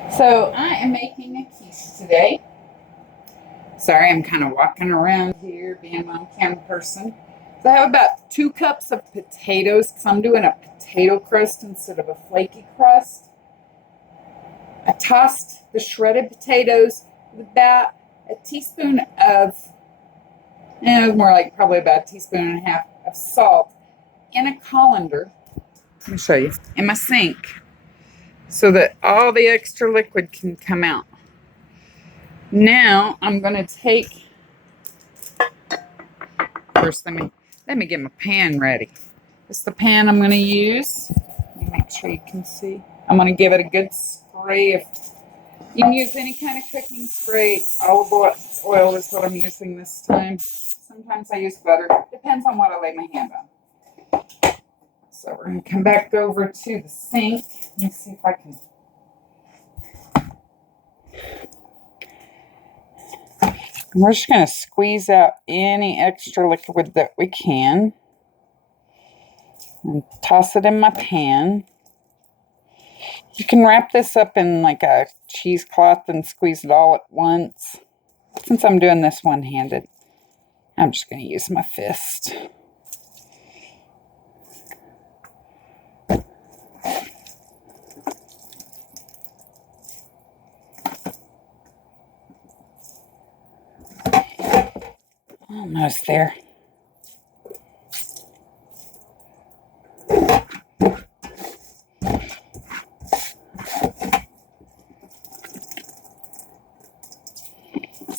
So I am making a quiche today. Sorry, I'm kind of walking around here being my camera person. So I have about 2 cups of potatoes because I'm doing a potato crust instead of a flaky crust. I tossed the shredded potatoes with about a teaspoon of, it was more like probably about a teaspoon and a half of salt in a colander. Let me show you. In my sink so that all the extra liquid can come out. Now I'm going to take, first let me get my pan ready. This is the pan I'm going to use. Let me make sure you can see. I'm going to give it a good spray of, you can use any kind of cooking spray. Olive oil is what I'm using this time. Sometimes I use butter. Depends on what I lay my hand on. So we're going to come back over to the sink. Let me see if I can. We're just going to squeeze out any extra liquid that we can and toss it in my pan. You can wrap this up in like a cheesecloth and squeeze it all at once. Since I'm doing this one-handed, I'm just going to use my fist. Almost there.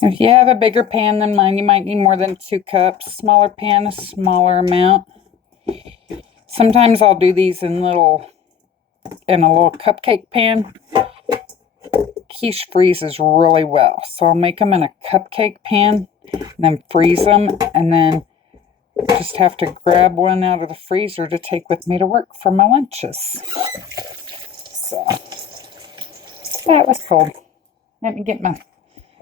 If you have a bigger pan than mine, you might need more than 2 cups. Smaller pan, a smaller amount. Sometimes I'll do these in a little cupcake pan. Quiche freezes really well, so I'll make them in a cupcake pan and then freeze them, and then just have to grab one out of the freezer to take with me to work for my lunches. So that was cold. Let me get my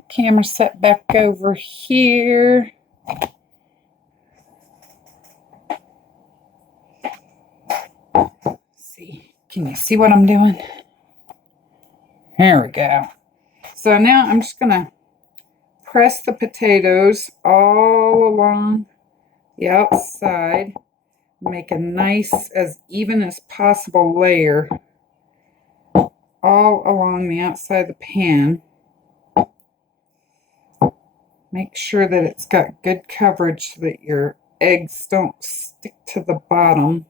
camera set back over here. See, can you see what I'm doing? There we go. So now I'm just gonna press the potatoes all along the outside, make a nice, as even as possible layer all along the outside of the pan. Make sure that it's got good coverage so that your eggs don't stick to the bottom.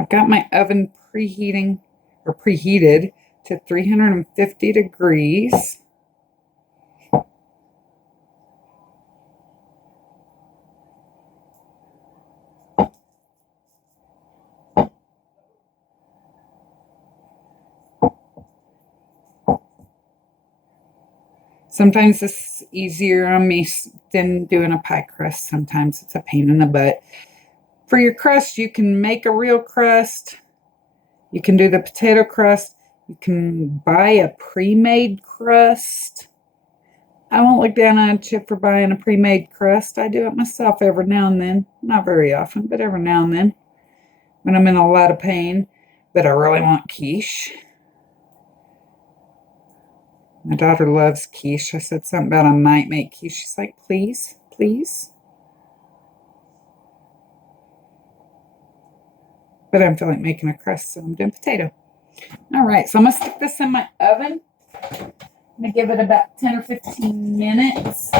I've got my oven preheated to 350 degrees. Sometimes this is easier on me than doing a pie crust. Sometimes it's a pain in the butt. For your crust, you can make a real crust. You can do the potato crust. You can buy a pre-made crust. I won't look down on you for buying a pre-made crust. I do it myself every now and then. Not very often, but every now and then. When I'm in a lot of pain, but I really want quiche. My daughter loves quiche. I said something about I might make quiche. She's like, please, please. But I'm feeling like making a crust, so I'm doing potato. All right, so I'm going to stick this in my oven. I'm going to give it about 10 or 15 minutes.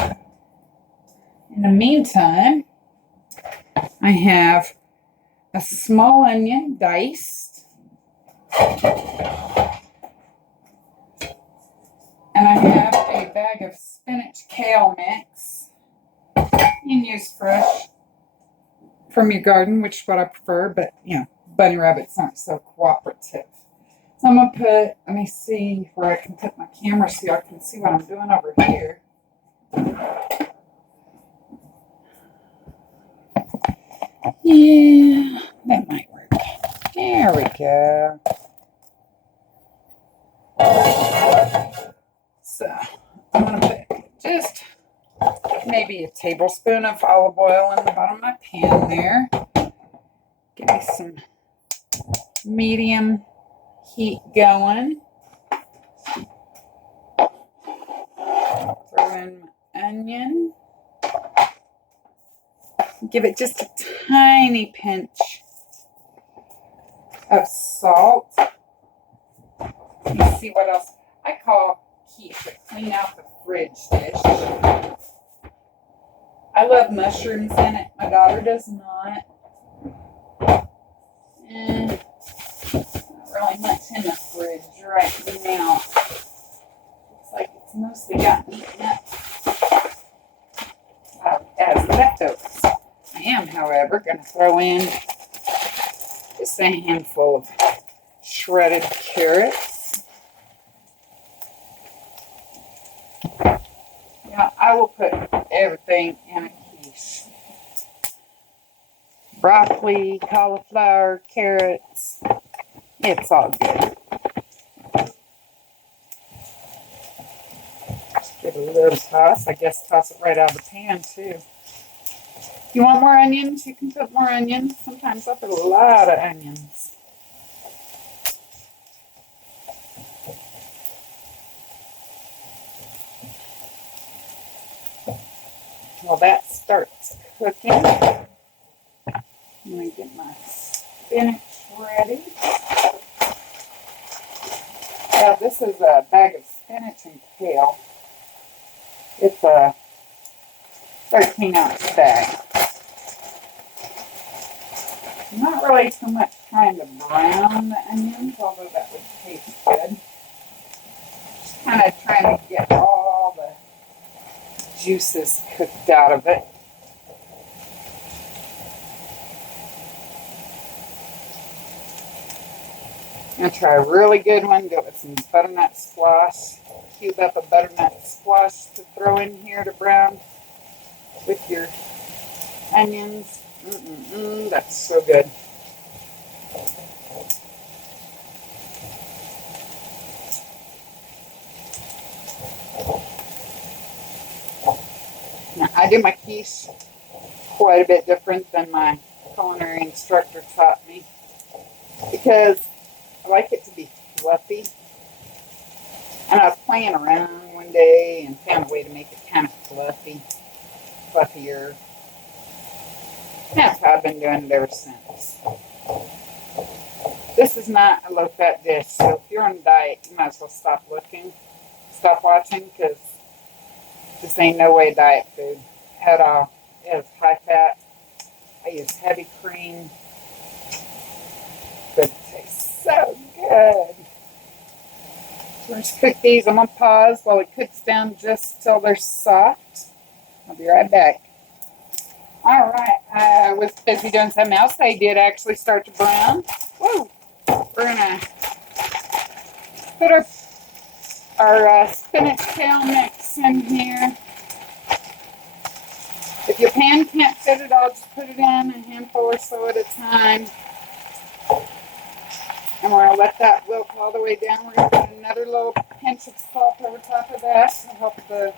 In the meantime, I have a small onion diced. And I have a bag of spinach kale mix. You can use fresh from your garden, which is what I prefer, but you know, bunny rabbits aren't so cooperative. So I'm going to put, let me see where I can put my camera so I can see what I'm doing over here. Yeah, that might work. There we go. So I'm going to put just maybe maybe a tablespoon of olive oil in the bottom of my pan there. Give me some medium heat going. Throw in my onion. Give it just a tiny pinch of salt. Let's see what else. I call quiche, clean out the fridge dish. I love mushrooms in it. My daughter does not. Not really much in the fridge right now. Looks like it's mostly gotten eaten up as leftovers. I am, however, going to throw in just a handful of shredded carrots. Now, I will put everything in a quiche. Broccoli, cauliflower, carrots. It's all good. Just give it a little toss. I guess toss it right out of the pan, too. If you want more onions, you can put more onions. Sometimes I put a lot of onions. While that starts cooking, I'm going to get my spinach ready. Yeah, this is a bag of spinach and kale. It's a 13-ounce bag. Not really too much trying to brown the onions, although that would taste good. Just kind of trying to get all the juices cooked out of it. I'm going to try a really good one. Do it with some butternut squash. Cube up a butternut squash to throw in here to brown with your onions. That's so good. Now, I do my quiche quite a bit different than my culinary instructor taught me because I like it to be fluffy. And I was playing around one day and found a way to make it kind of fluffier. That's how I've been doing it ever since. This is not a low-fat dish, so if you're on a diet, you might as well stop watching, because this ain't no way diet food at all. It is high fat. I use heavy cream. But it tastes so good. So we're just cook these. I'm going to pause while it cooks down just till they're soft. I'll be right back. All right. I was busy doing something else. They did actually start to brown. Woo! We're going to put our spinach kale mix in here. If your pan can't fit it all, just put it in a handful or so at a time. And we're going to let that wilt all the way down. We're going to put another little pinch of salt over top of that to help the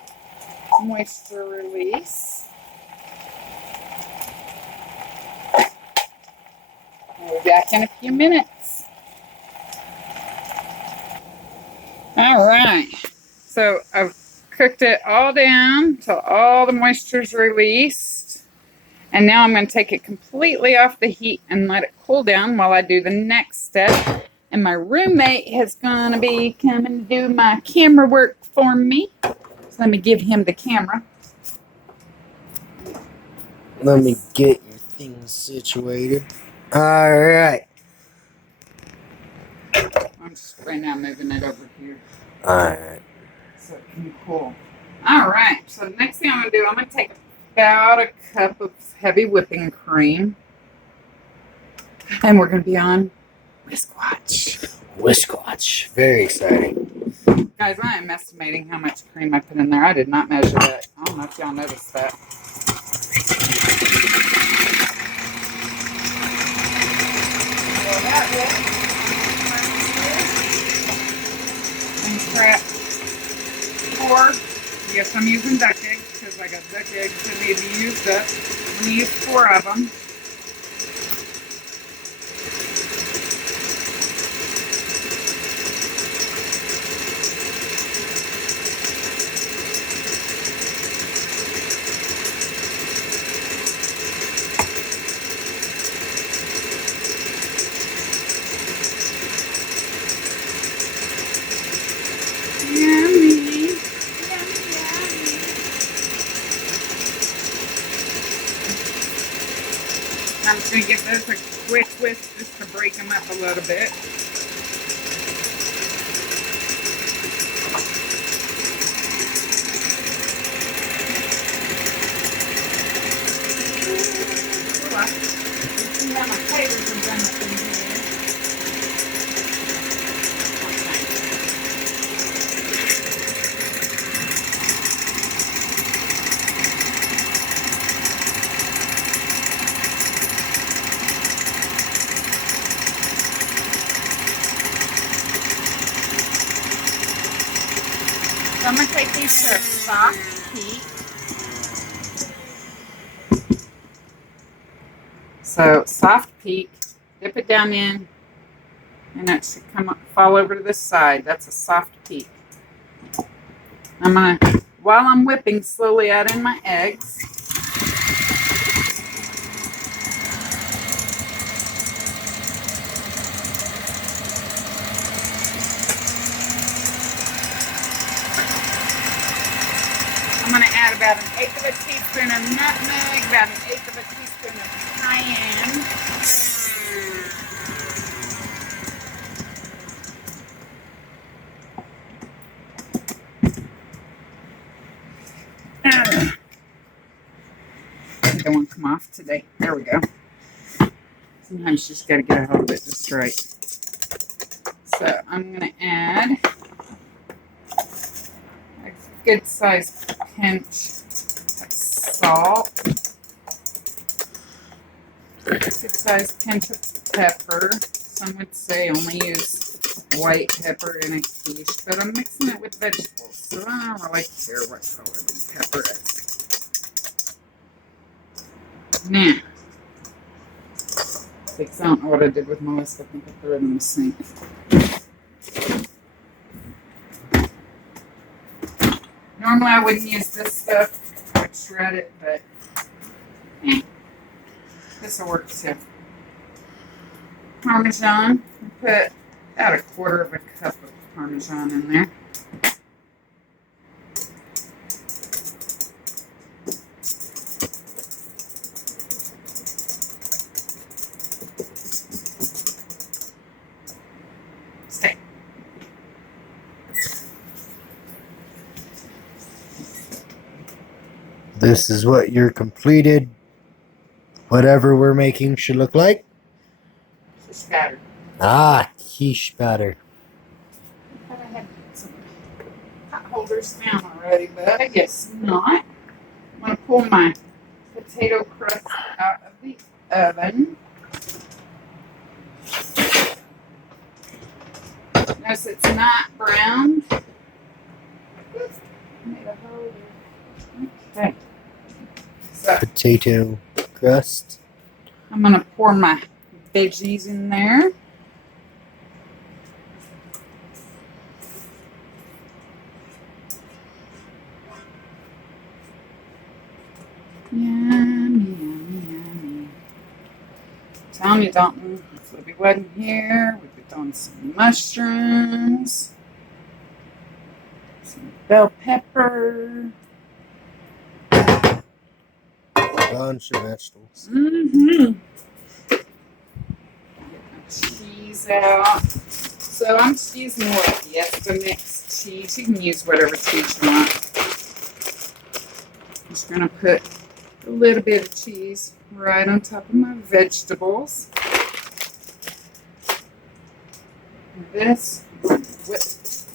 moisture release. We'll be back in a few minutes. All right. So I've cooked it all down till all the moisture's released. And now I'm going to take it completely off the heat and let it cool down while I do the next step. And my roommate is going to be coming to do my camera work for me. So let me give him the camera. Let me get your things situated. All right. I'm just right now moving it over here. All right. So it can cool. All right. So the next thing I'm going to do, I'm going to take about a cup of heavy whipping cream. And we're going to be on Whisk-Watch. Whisk-Watch. Very exciting. Guys, I am estimating how much cream I put in there. I did not measure that. I don't know if y'all noticed that. And crap 4. Yes, I'm using duck eggs because I got duck eggs that need to be used up. I'm going to use 4 of them. I'm just going to give those a quick twist just to break them up a little bit. My potatoes are done up in here. So I'm going to take these to a soft heat. So soft peak, dip it down in, and it should fall over to this side. That's a soft peak. I'm gonna, while I'm whipping, slowly add in my eggs. I'm gonna add about 1/8 of a teaspoon of nutmeg, about 1/8 of a teaspoon of cayenne. I don't want to come off today. There we go. Sometimes you just got to get a hold of it just right. So I'm going to add a good sized pinch of salt, a good sized pinch of pepper. Some would say only use white pepper in a quiche, but I'm mixing it with vegetables, so I don't really care what color the pepper is. Now, I don't know what I did with my list. I think I threw it in the sink. Normally I wouldn't use this stuff. I would shred it, but this will work too. Parmesan. I put about 1/4 of a cup of Parmesan in there. Stay. This is what your completed whatever we're making should look like. It's batter. Ah, quiche batter. I thought I had some pot holders down already, but I guess not. I'm going to pull my potato crust out of the oven. Notice it's not browned. Made a hole there. Okay. So Potato crust. I'm going to pour my veggies in there. Yummy, yummy, yummy. Telling you, Dalton, if Libby wasn't here, we'd be throwing some mushrooms, some bell pepper. Bunch of vegetables. Mm-hmm. Get my cheese out. So I'm just using more Fiesta mixed cheese. You can use whatever cheese you want. I'm just going to put a little bit of cheese right on top of my vegetables. And this, whip,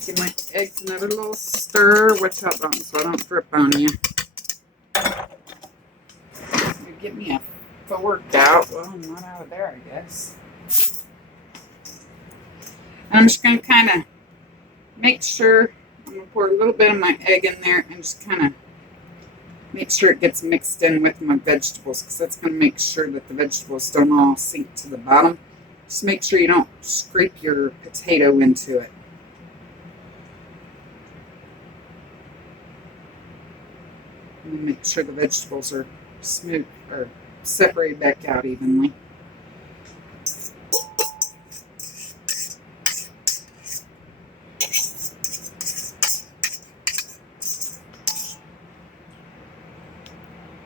give my eggs another little stir. Watch out, Dalton, so I don't drip on you. Get me a fork out. Well, I'm not out of there, I guess. And I'm just going to kind of make sure, I'm going to pour a little bit of my egg in there and just kind of make sure it gets mixed in with my vegetables because that's going to make sure that the vegetables don't all sink to the bottom. Just make sure you don't scrape your potato into it. And then make sure the vegetables are smooth or separated back out evenly.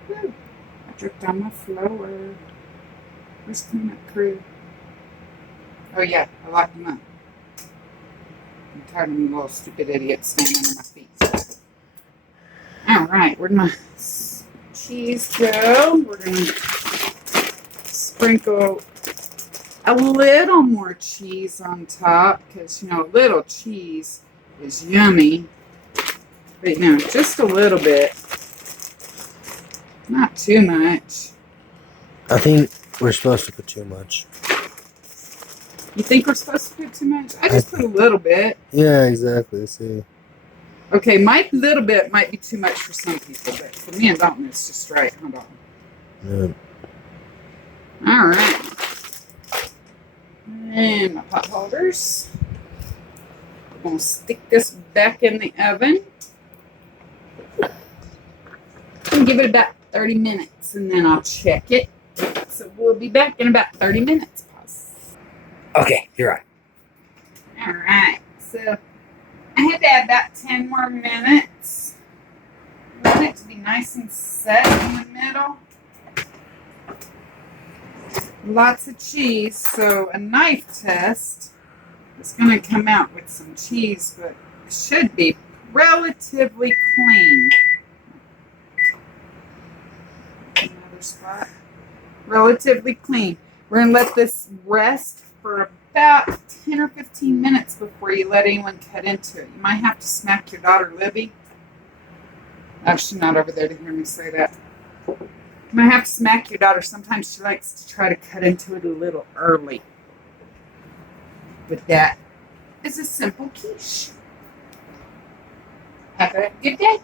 Whew. I dripped on my flour. Where's Cleanup Crew? Oh yeah, I locked them up. I'm tired of them little stupid idiots standing under my feet. Alright, where'd my cheese go? We're going to sprinkle a little more cheese on top because, you know, a little cheese is yummy. But, you know, just a little bit. Not too much. I think we're supposed to put too much. You think we're supposed to put too much? I just put a little bit. Yeah, exactly. See. Okay, my little bit might be too much for some people, but for me and Dalton, it's just right. Hold on. Yeah. All right. And my pot holders. We're going to stick this back in the oven. And give it about 30 minutes, and then I'll check it. So we'll be back in about 30 minutes. Pause. Okay, you're right. All right. So I had to add about 10 more minutes. I want it to be nice and set in the middle. Lots of cheese, so a knife test is going to come out with some cheese, but it should be relatively clean. Another spot. Relatively clean. We're going to let this rest for about 10 or 15 minutes before you let anyone cut into it. You might have to smack your daughter, Libby. Oh, she's not over there to hear me say that. You might have to smack your daughter. Sometimes she likes to try to cut into it a little early. But that is a simple quiche. Have a good day.